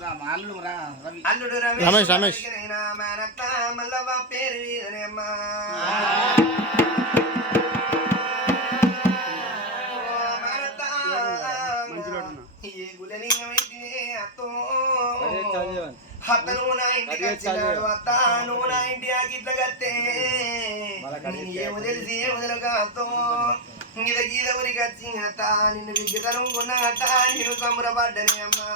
అల్లుడు రమేష్ రమేష్ మేనత్త మల్లవ్వ పేరు వీరనేమ్మా ఏ గులలింగమైతే అత్తో అత్త నువ్వు నా ఇంటికి వచ్చినాడు అత్త నువ్వు నా ఇంటి ఆగిట్ల కట్టే నేను ఏమో తెలిసి ఏమో తెలియక అత్తో గీత గీత ఊరికి వచ్చి అత్త నిన్ను విద్యుతనం కొన్న అత్త నేను సంబరపడ్డనే అమ్మా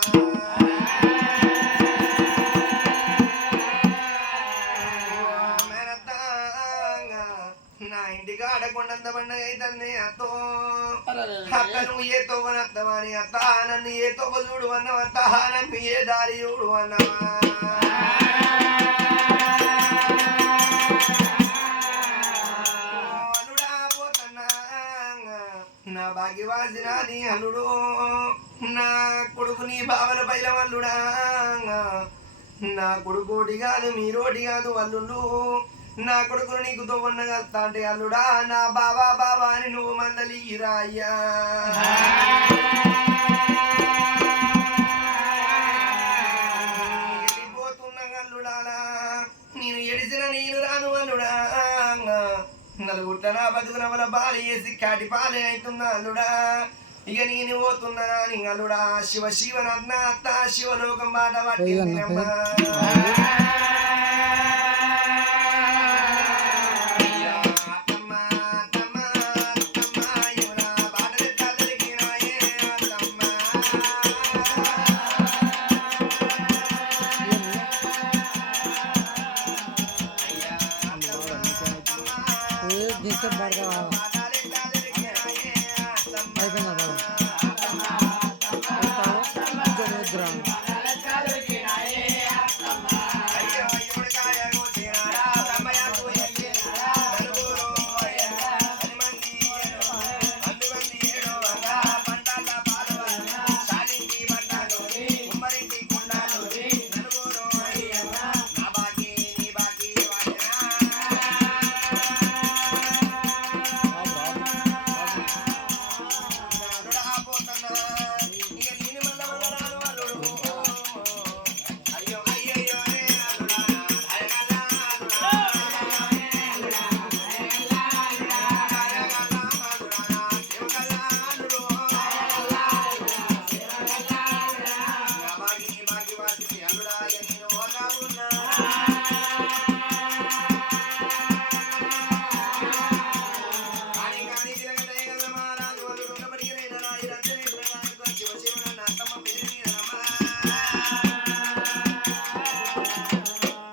నా ఇంటికి ఆడకుండా పండుగ అవుతుంది అత్తో అత్త నువ్వు ఏ తోవనత్తవాని అత్త నన్ను ఏ తోవ చూడు అన్నావు అత్త నన్ను ఏ దారి చూడు అన్నావా అల్లుడా పోతన్నా నా భాగ్యవాసి నాది అల్లుడు నా కొడుకు నీ భావన పైల వల్లుడా నా కొడుకోటి కాదు మీరోటి కాదు అల్లుళ్ళు నా కొడుకును నీకు తోవన్నగలుగుతా అంటే అల్లుడా నా బాబా బాబా అని నువ్వు మందలి రాయ్యా వెళ్ళిపోతున్నా అల్లుడాలా నేను ఎడిసిన నేను రాను అల్లుడా నలుగుట్ల నా బతుకున వల్ల బాల వేసి కాటి పాలే అవుతున్నా అల్లుడా ఇక నేను పోతున్నా నీ అల్లుడా శివ శివ నన్న అత్త శివలోకం బాట పట్టింది